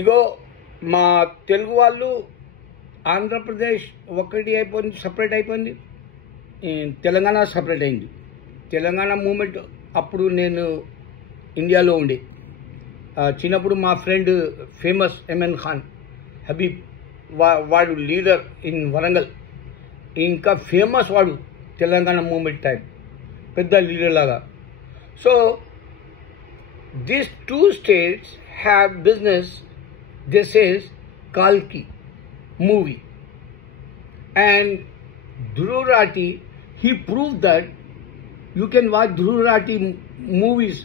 ఇగో మా తెలుగు వాళ్ళు ఆంధ్రప్రదేశ్ ఒకటి అయిపోయింది, సపరేట్ అయిపోయింది. తెలంగాణ సపరేట్ అయింది. తెలంగాణ మూమెంట్ అప్పుడు నేను ఇండియాలో ఉండే. చిన్నప్పుడు మా friend famous M N Khan Habib వాడు లీడర్ ఇన్ వరంగల్. ఇంకా ఫేమస్ వాడు తెలంగాణ మూమెంట్ టైం, పెద్ద లీడర్ లాగా. So these two states have business. This is Kalki movie, and Dhruv Rathi, he proved that you can watch Dhruv Rathi movies,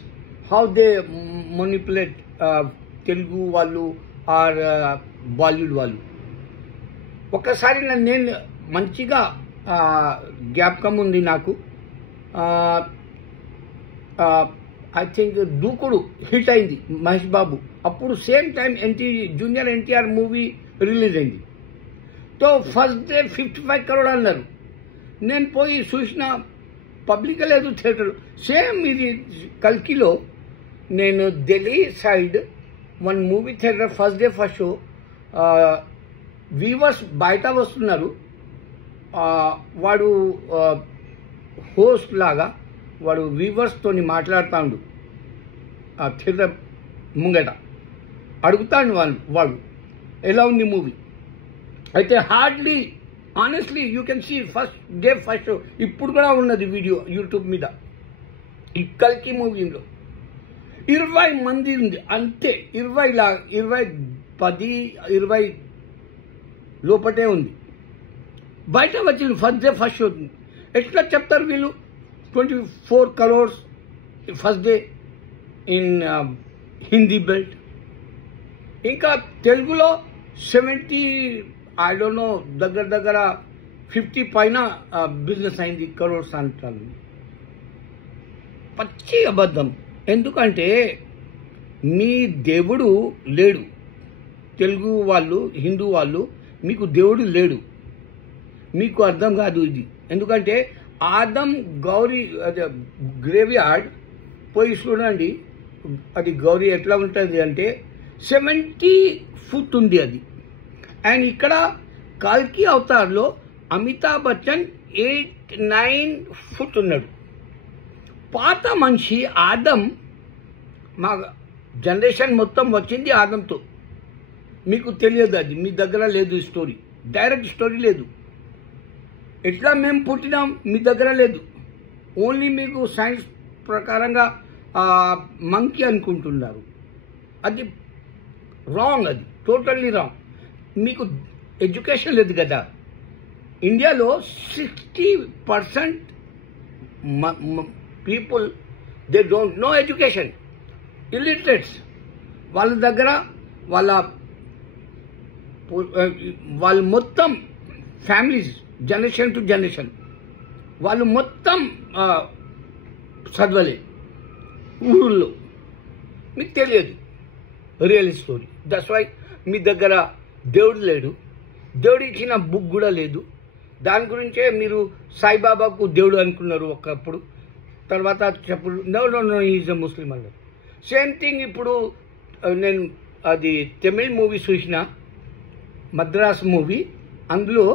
how they manipulate Telugu వాళ్ళు or Bollywood వాళ్ళు. ఒక్కసారి నేను మంచిగా జ్ఞాపకం ఉంది నాకు. ఐ థింక్ దూకుడు హిట్ అయింది మహేష్ బాబు. అప్పుడు same time junior NTR movie release అయింది. సో ఫస్ట్ డే 55 crore అన్నారు. నేను పోయి చూసిన, పబ్లిక్ లేదు థియేటర్. సేమ్ ఇది కల్కిలో నేను Delhi side one movie theatre first day first show. Viewers బయట వస్తున్నారు. వాడు హోస్ట్ లాగా వాడు వీవర్స్తో మాట్లాడుతాడు. ఆ థియేటర్ ముంగట అడుగుతాడు వాడు ఎలా ఉంది మూవీ. అయితే hardly honestly you can see first day first. ఇప్పుడు కూడా ఉన్నది వీడియో యూట్యూబ్ మీద. ఈ కల్కి మూవీలో 20 మంది ఉంది అంతే. 10-20 లోపటే ఉంది. బయట వచ్చింది ఫస్ట్ డే ఫస్ట్ షో. ఎట్లా చెప్తారు వీళ్ళు 24 crores first day in Hindi belt. ఇంకా తెలుగులో 70, ఐ డోంట్ నో, దగ్గర 50 పైన బిజినెస్ అయింది crores అంటారు. పచ్చి అబద్ధం. ఎందుకంటే మీ దేవుడు లేడు. తెలుగు వాళ్ళు, హిందూ వాళ్ళు, మీకు దేవుడు లేడు. మీకు అర్థం కాదు ఇది. ఎందుకంటే ఆదం గౌరీ గ్రేవ్ యార్డ్ పోయి చూడండి. అది గౌరీ ఎట్లా ఉంటుంది అంటే 70 feet ఉంది అది. అండ్ ఇక్కడ కల్కి అవతార్లో అమితాబ్ బచ్చన్ 8-9 feet ఉన్నాడు. పాత మనిషి ఆదం. మా జనరేషన్ మొత్తం వచ్చింది ఆదంతో. మీకు తెలియదు, అది మీ దగ్గర లేదు స్టోరీ, డైరెక్ట్ స్టోరీ లేదు. ఎట్లా మేము పుట్టినాం మీ దగ్గర లేదు. ఓన్లీ మీకు సైన్స్ ప్రకారంగా మంకీ అనుకుంటున్నారు. అది రాంగ్, అది టోటల్లీ రాంగ్. మీకు ఎడ్యుకేషన్ లేదు కదా. ఇండియాలో 60% people they don't know education, illiterates. వాళ్ళ దగ్గర వాళ్ళు మొత్తం ఫ్యామిలీస్ జనరేషన్ టు జనరేషన్ వాళ్ళు మొత్తం చదవలే ఊళ్ళో. మీకు తెలియదు real story. That's why me దగ్గర దేవుడు లేడు. దేవుడు ఇచ్చిన బుక్ కూడా లేదు. దాని గురించే మీరు సాయిబాబాకు దేవుడు అనుకున్నారు ఒకప్పుడు. తర్వాత చెప్పుడు నో ఈజ్ ఎ ముస్లిం అన్నారు. సేమ్ థింగ్ ఇప్పుడు నేను అది తమిళ్ మూవీ చూసిన, మద్రాస్ మూవీ. అందులో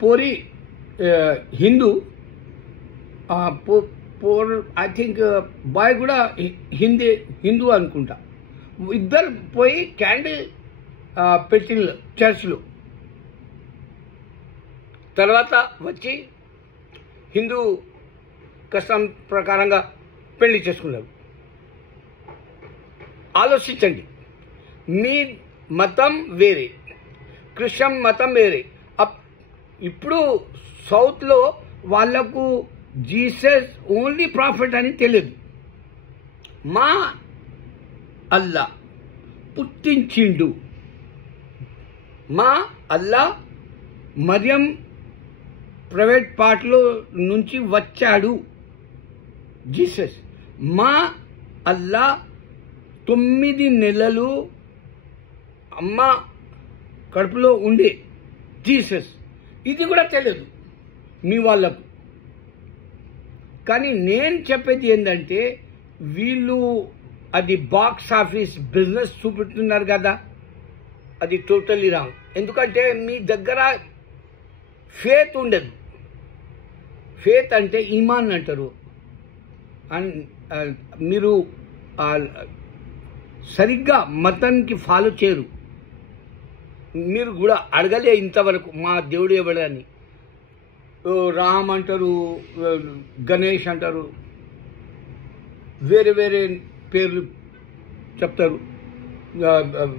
పోరి హిందూ, ఐ థింక్ బాయ్ కూడా హిందూ అనుకుంటా. ఇద్దరు పోయి క్యాండిల్ పెట్టిన చర్చ్లో. తర్వాత వచ్చి హిందూ కష్టం ప్రకారంగా పెళ్లి చేసుకున్నారు. ఆలోచించండి. మీ మతం వేరే, క్రిస్టియన్ మతం వేరే. ఇప్పుడు సౌత్లో వాళ్లకు జీసస్ ఓన్లీ ప్రాఫిట్ అని తెలియదు. మా అల్లా పుట్టించిండు. మా అల్లా మరియం ప్రైవేట్ పార్ట్లో నుంచి వచ్చాడు జీసస్. మా అల్లా 9 నెలలు అమ్మ కడుపులో ఉండే జీసస్. ఇది కూడా తెలియదు మీ వాళ్ళకు. కానీ నేను చెప్పేది ఏంటంటే వీళ్ళు అది బాక్స్ ఆఫీస్ బిజినెస్ చూపెడుతున్నారు కదా, అది టోటల్లీ రాంగ్. ఎందుకంటే మీ దగ్గర ఫేత్ ఉండదు. ఫేత్ అంటే ఈమాన్ అంటారు. మీరు సరిగ్గా మతానికి ఫాలో చేయరు. మీరు కూడా అడగలే ఇంతవరకు మా దేవుడు ఎవడని. రామ్ అంటారు, గణేష్ అంటారు, వేరే వేరే పేర్లు చెప్తారు.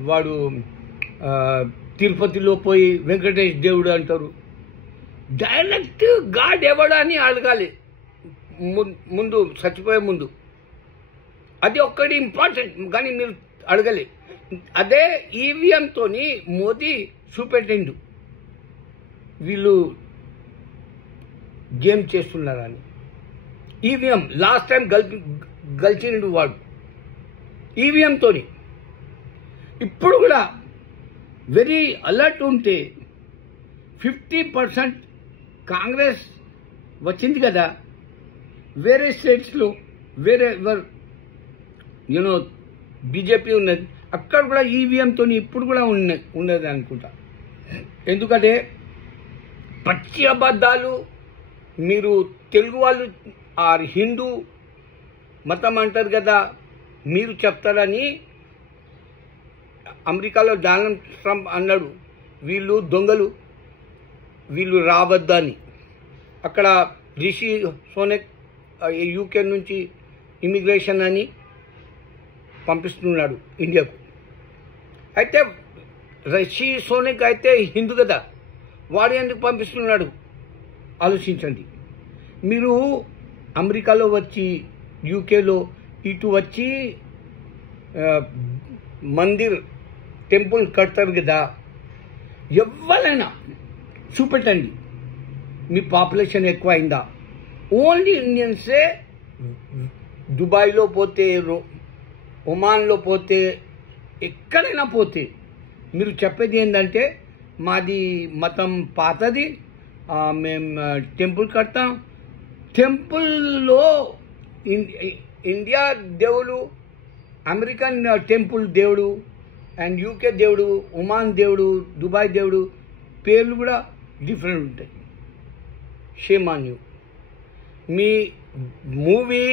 వాడు తిరుపతిలో పోయి వెంకటేష్ దేవుడు అంటారు. డైరెక్ట్ గాడ్ ఎవడా అని అడగాలి ముందు, చచ్చిపోయే ముందు. అది ఒక్కటి ఇంపార్టెంట్, కానీ మీరు అడగలే. అదే ఈవీఎంతో మోదీ చూపెట్టిండు వీళ్ళు గేమ్ చేస్తున్నారని. ఈవీఎం లాస్ట్ టైం గెలిచిండు వాడు ఈవీఎంతో. ఇప్పుడు కూడా వెరీ అలర్ట్ ఉంటే 50% కాంగ్రెస్ వచ్చింది కదా వేరే స్టేట్స్లో, వేరే బీజేపీ ఉన్నది, అక్కడ కూడా ఈవీఎంతో ఇప్పుడు కూడా ఉన్నది అనుకుంటా. ఎందుకంటే పచ్చి అబద్ధాలు మీరు తెలుగు వాళ్ళు ఆర్ హిందూ మతం అంటారు కదా, మీరు చెప్తారని అమెరికాలో డొనాల్డ్ ట్రంప్ అన్నాడు వీళ్ళు దొంగలు, వీళ్ళు రావద్దని. అక్కడ రిషి సోనక్ యూకే నుంచి ఇమిగ్రేషన్ అని పంపిస్తున్నాడు ఇండియాకు. అయితే రిషి సోనక్ అయితే హిందూ కదా, వాడు ఎందుకు పంపిస్తున్నాడు ఆలోచించండి. మీరు అమెరికాలో వచ్చి యూకేలో ఇటు వచ్చి మందిర్ టెంపుల్ కడతారు కదా, ఎవరైనా చూపెట్టండి మీ పాపులేషన్ ఎక్కువ అయిందా. ఓన్లీ ఇండియన్సే దుబాయ్లో పోతే, ఒమాన్లో పోతే, ఎక్కడైనా పోతే మీరు చెప్పేది ఏంటంటే మాది మతం పాతది, మేము టెంపుల్ కడతాం. టెంపుల్లో ఇండియా దేవుడు, అమెరికన్ టెంపుల్ దేవుడు, అండ్ యూకే దేవుడు, ఒమాన్ దేవుడు, దుబాయ్ దేవుడు పేర్లు కూడా డిఫరెంట్ ఉంటాయి. Shame on you. మీ మూవీ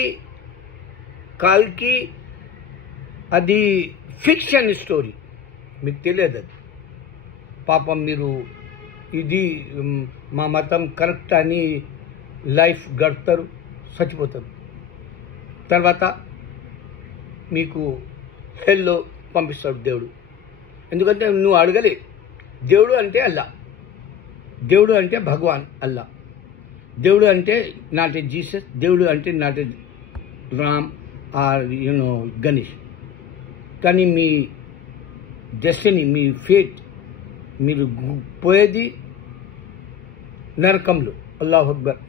కాల్కి అది ఫిక్షన్ స్టోరీ, మీకు తెలియదు అది. పాపం మీరు ఇది మా మతం కరెక్ట్ అని లైఫ్ గడుపుతారు, చచ్చిపోతారు. తర్వాత మీకు హెల్లో పంపిస్తాడు దేవుడు. ఎందుకంటే నువ్వు అడగలే. దేవుడు అంటే అల్లా, దేవుడు అంటే భగవాన్ అల్లా, దేవుడు అంటే నాట్ ఏ జీసస్, దేవుడు అంటే not a Ram or Ganesh. కానీ మీ డెస్టినీ, మీ ఫేట్, మీరు పోయేది నరకంలో. అల్లాహు అక్బర్.